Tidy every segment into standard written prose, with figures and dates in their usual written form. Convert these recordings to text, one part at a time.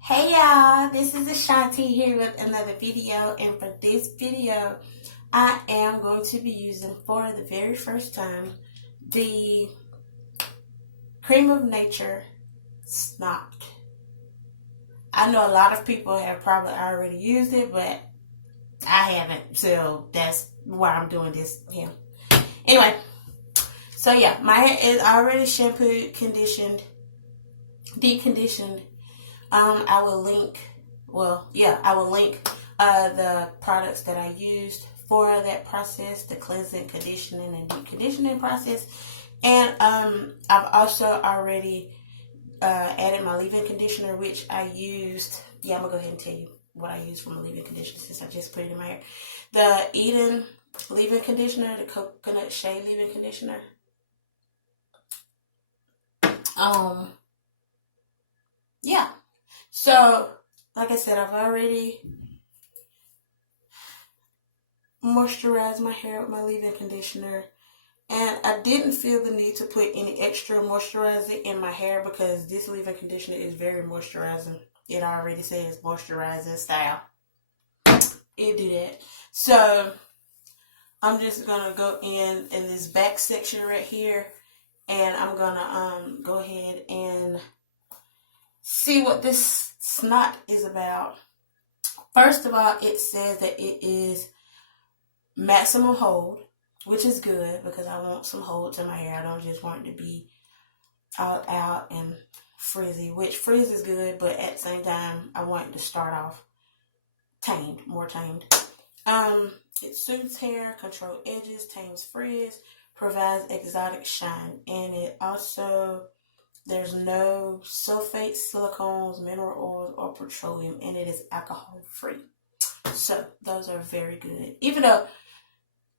Hey y'all, this is Ashanti here with another video, and for this video I am going to be using for the very first time the Cream of Nature Snot. I know a lot of people have probably already used it, but I haven't, so that's why I'm doing this here. Anyway, so yeah, my hair is already shampooed, conditioned, deep conditioned. I will link the products that I used for that process, the cleansing, conditioning, and deep conditioning process. And I've also already added my leave-in conditioner, which I used. Yeah, I'm going to go ahead and tell you what I used for my leave-in conditioner since I just put it in my hair. The Eden leave-in conditioner, the coconut Shea leave-in conditioner. Yeah. So, like I said, I've already moisturized my hair with my leave-in conditioner. And I didn't feel the need to put any extra moisturizer in my hair because this leave-in conditioner is very moisturizing. It already says moisturizing style. It do that. So, I'm just going to go in this back section right here. And I'm going to go ahead and see what this snot is about. First of all, it says that it is maximum hold, which is good because I want some hold to my hair. I don't just want it to be all out and frizzy, which frizz is good, but at the same time, I want it to start off tamed, more tamed. It soothes hair, controls edges, tames frizz, provides exotic shine, and it also, there's no sulfate, silicones, mineral oils, or petroleum, and it is alcohol free. So those are very good. Even though,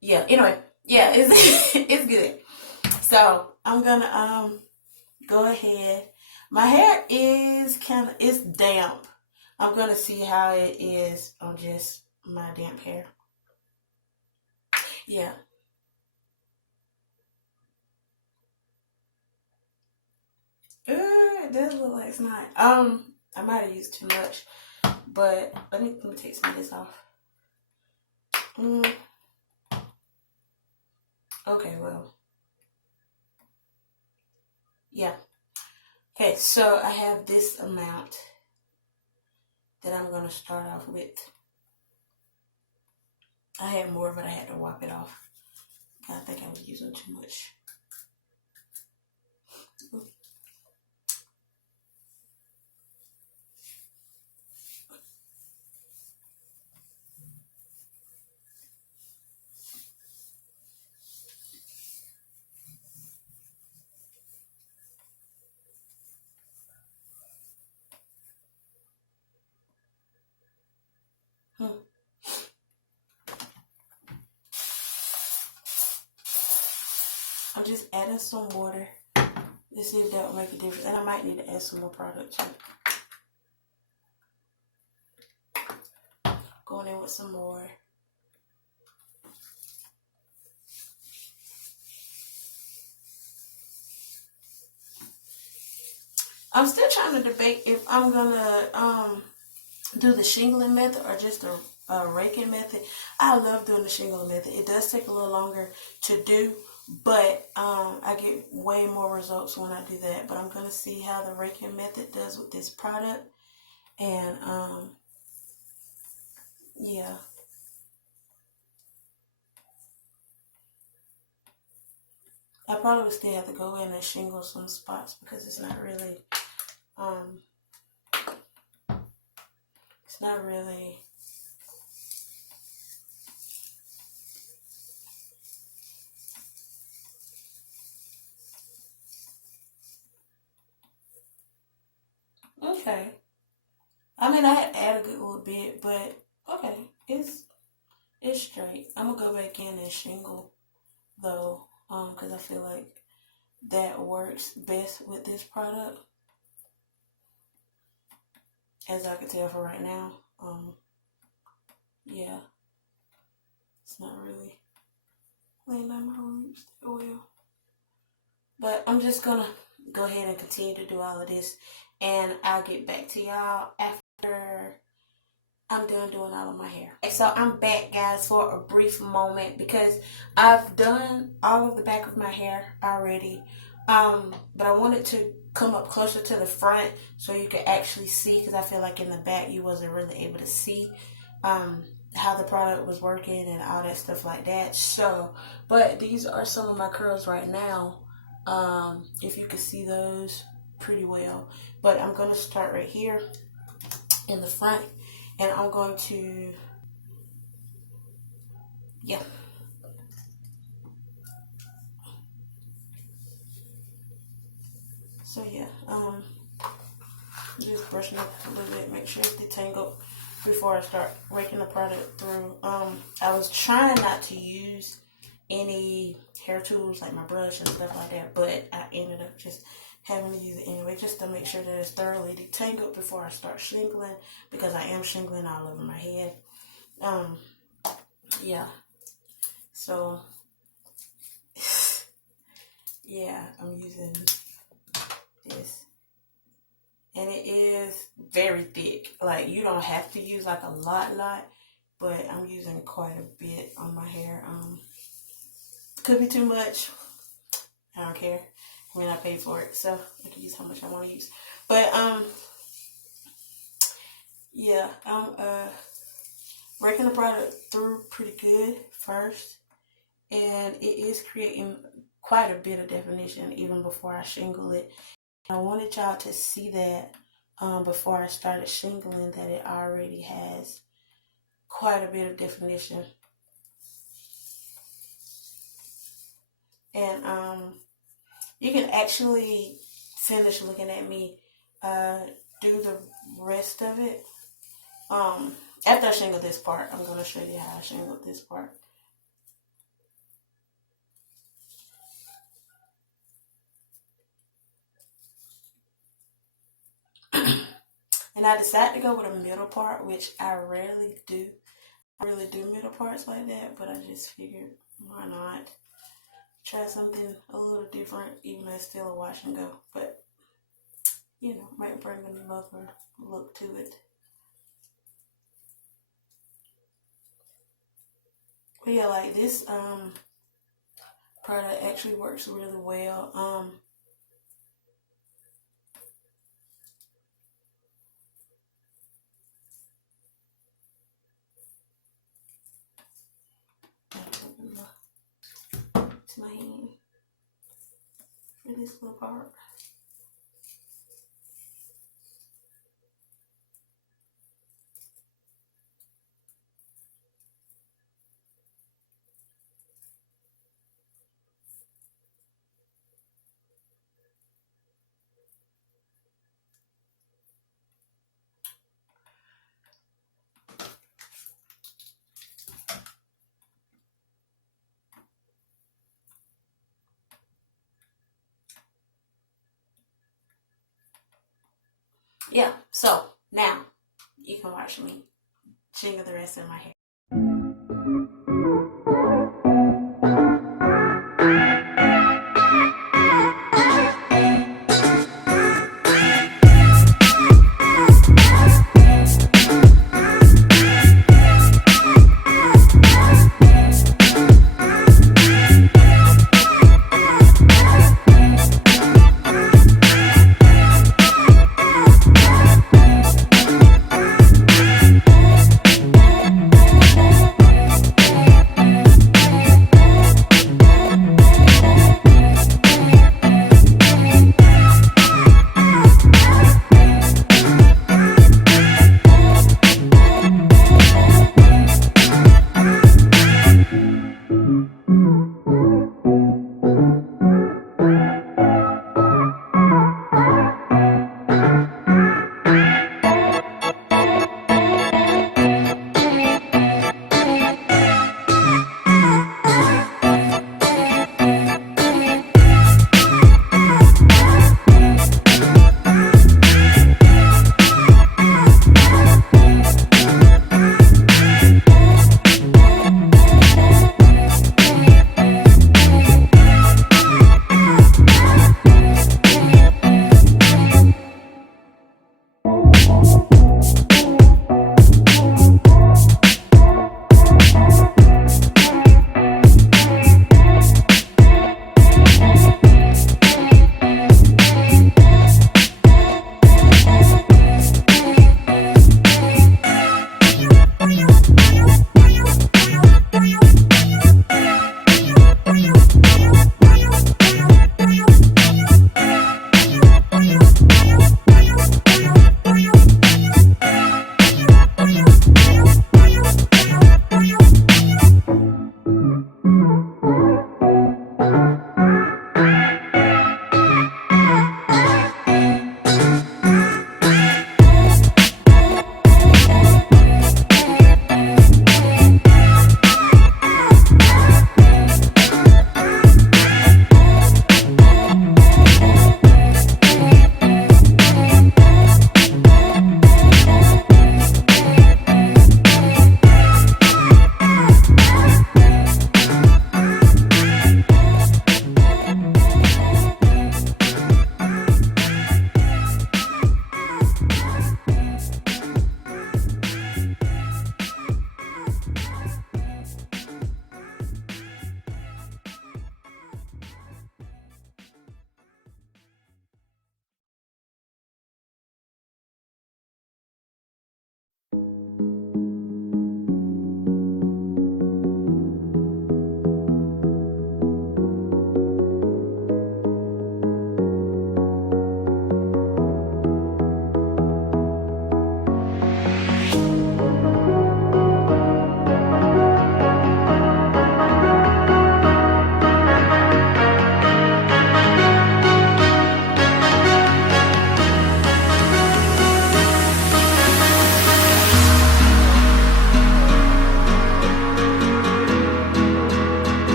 yeah, anyway, yeah, it's good. So I'm gonna go ahead. My hair is it's damp. I'm gonna see how it is on just my damp hair. Yeah. It does look like snot. I might have used too much, but let me take some of this off. Okay, well, yeah. Okay, so I have this amount that I'm gonna start off with. I had more, but I had to wipe it off. I think I was using too much. I'm just adding some water to see if that will make a difference. And I might need to add some more product too. Going in with some more. I'm still trying to debate if I'm gonna do the shingling method or just a raking method. I love doing the shingling method. It does take a little longer to do, but I get way more results when I do that. But I'm gonna see how the raking method does with this product, and yeah. I probably would still have to go in and shingle some spots because it's not really okay. I mean, I had to add a good little bit, but okay, it's straight. I'm gonna go back in and shingle though, because I feel like that works best with this product, as I can tell for right now. Yeah. It's not really laying down my roots that well. But I'm just gonna go ahead and continue to do all of this, and I'll get back to y'all after I'm done doing all of my hair. So I'm back, guys, for a brief moment because I've done all of the back of my hair already. But I wanted to come up closer to the front so you could actually see, because I feel like in the back you wasn't really able to see how the product was working and all that stuff like that. So, but these are some of my curls right now. If you can see those pretty well. But I'm going to start right here in the front, and I'm going to, yeah. So yeah, just brushing up a little bit, make sure it's detangled before I start raking the product through. I was trying not to use any hair tools like my brush and stuff like that, but I ended up just having to use it anyway, just to make sure that it's thoroughly detangled before I start shingling, because I am shingling all over my head. Yeah, so yeah, I'm using this, and it is very thick. Like, you don't have to use like a lot, but I'm using quite a bit on my hair. Could be too much. I don't care. I mean, I paid for it, so I can use how much I want to use. But yeah, I'm raking the product through pretty good first, and it is creating quite a bit of definition even before I shingle it. I wanted y'all to see that before I started shingling, that it already has quite a bit of definition. And you can actually finish looking at me do the rest of it. After I shingle this part, I'm going to show you how I shingle this part. And I decided to go with a middle part, which I rarely do. I really do middle parts like that, but I just figured, why not try something a little different, even though it's still a wash and go. But, you know, might bring another look to it. But yeah, like this product actually works really well. To my hand for this little part. Yeah, so now you can watch me shingle the rest of my hair.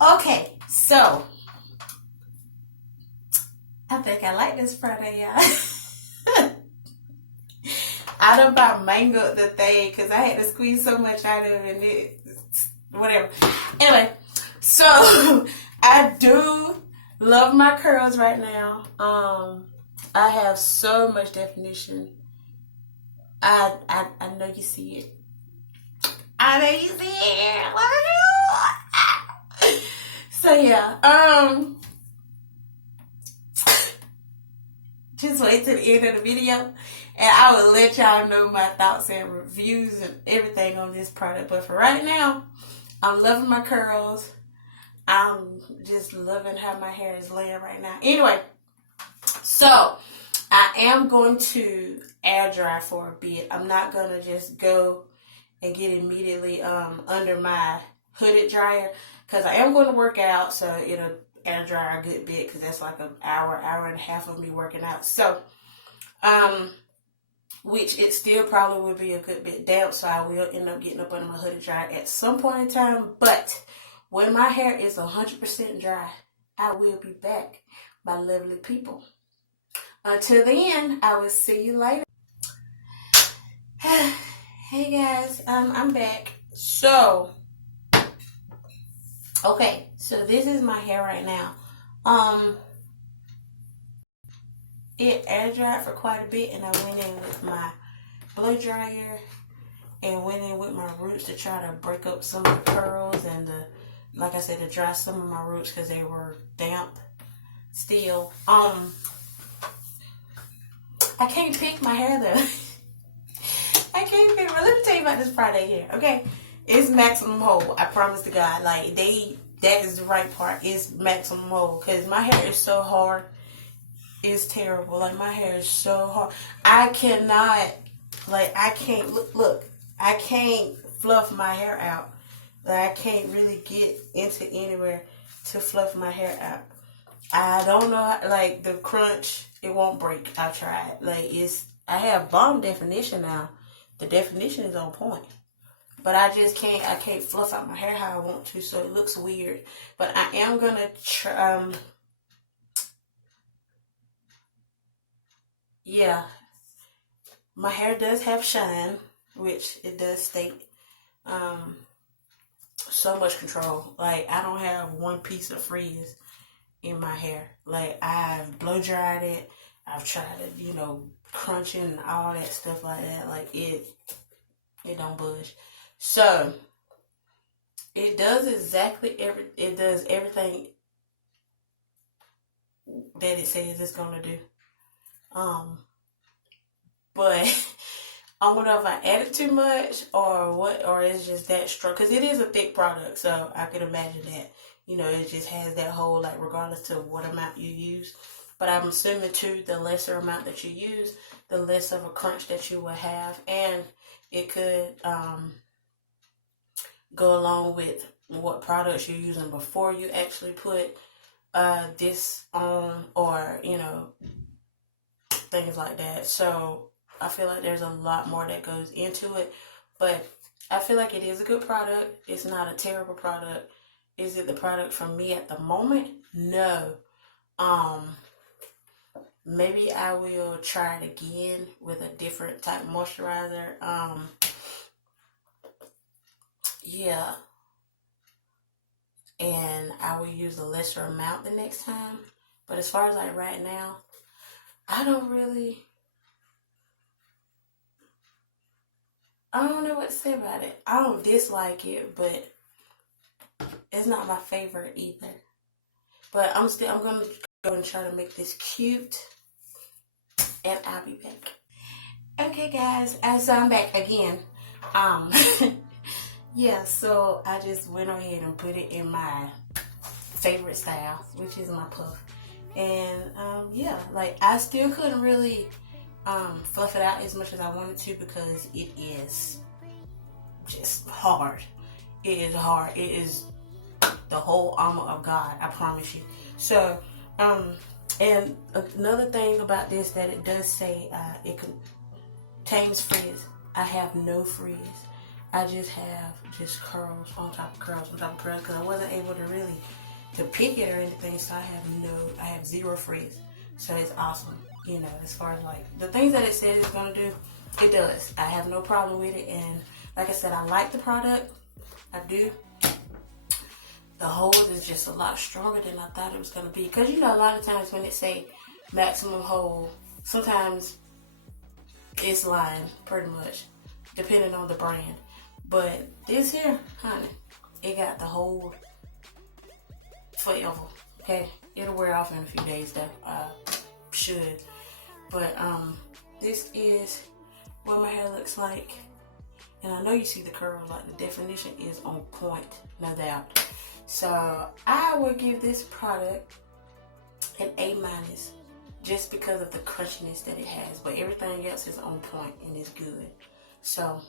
Okay, so I think I like this Friday, y'all. I done about mangled the thing because I had to squeeze so much out of it and it, whatever. Anyway, so I do love my curls right now. I have so much definition. I know you see it. I know you see it. So yeah, just wait till the end of the video and I will let y'all know my thoughts and reviews and everything on this product. But for right now, I'm loving my curls. I'm just loving how my hair is laying right now. Anyway, so I am going to air dry for a bit. I'm not going to just go and get immediately under my hooded dryer because I am going to work out, so it'll air dry a good bit because that's like an hour and a half of me working out. So, which it still probably will be a good bit damp, so I will end up getting up under my hooded dryer at some point in time. But when my hair is 100% dry, I will be back, my lovely people. Until then, I will see you later. Hey guys, I'm back. So, okay, so this is my hair right now. It air dried for quite a bit, and I went in with my blow dryer and went in with my roots to try to break up some of the curls and like I said, to dry some of my roots because they were damp still. I can't pick my hair though. I can't pick. Well, let me tell you about this Friday hair, okay? It's maximum hold. I promise to God. Like that is the right part. It's maximum hold because my hair is so hard. It's terrible. Like my hair is so hard. I cannot. Like I can't look. I can't fluff my hair out. Like I can't really get into anywhere to fluff my hair out. I don't know how, like the crunch, it won't break. I tried. Like I have bomb definition now. The definition is on point. But I just can't, I can't fluff out my hair how I want to, so it looks weird. But I am going to try, yeah. My hair does have shine, which it does state. So much control. Like, I don't have one piece of frizz in my hair. Like, I've blow dried it. I've tried to, crunching and all that stuff like that. Like, it don't budge. So, it does it does everything that it says it's gonna do. But I don't know if I added too much or what, or it's just that strong, because it is a thick product, so I could imagine that, it just has that whole, like, regardless to what amount you use. But I'm assuming too, the lesser amount that you use, the less of a crunch that you will have, and it could go along with what products you're using before you actually put this on, or, you know, things like that. So I feel like there's a lot more that goes into it, but I feel like it is a good product. It's not a terrible product. Is it the product for me at the moment? No. Maybe I will try it again with a different type of moisturizer. Yeah. And I will use a lesser amount the next time. But as far as like right now, I don't know what to say about it. I don't dislike it, but it's not my favorite either. But I'm gonna go and try to make this cute, and I'll be back. Okay, guys, so I'm back again. Um, yeah, so I just went ahead and put it in my favorite style, which is my puff. And yeah, like I still couldn't really fluff it out as much as I wanted to, because it is just hard. It is hard. It is the whole armor of God, I promise you. So, and another thing about this that it does say, it contains frizz. I have no frizz. I just have curls on top of curls on top of curls, because I wasn't able to really to pick it or anything. So I have zero frizz. So it's awesome. You know, as far as like the things that it says it's gonna do, it does. I have no problem with it, and like I said, I like the product. I do. The hold is just a lot stronger than I thought it was gonna be, because you know, a lot of times when it say maximum hold, sometimes it's lying, pretty much, depending on the brand. But this here, honey, it got the hold forever. Okay, it'll wear off in a few days though. Should. But this is what my hair looks like, and I know you see the curls. Like, the definition is on point, no doubt. So I will give this product an A-, just because of the crunchiness that it has, but everything else is on point and is good. So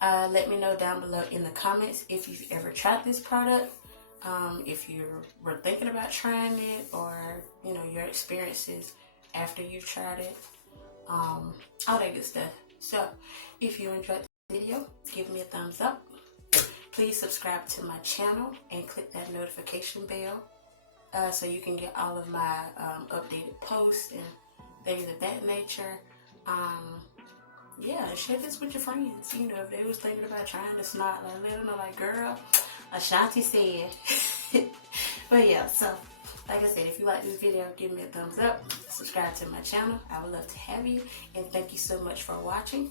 let me know down below in the comments if you've ever tried this product, if you were thinking about trying it, or you know, your experiences after you've tried it, all that good stuff. So if you enjoyed the video, give me a thumbs up. Please subscribe to my channel and click that notification bell, so you can get all of my updated posts and things of that nature. Yeah, share this with your friends. You know, if they was thinking about trying to Snot, like, let them know, like, girl, Ashanti said. But yeah, so like I said, if you like this video, give me a thumbs up, subscribe to my channel. I would love to have you, and thank you so much for watching.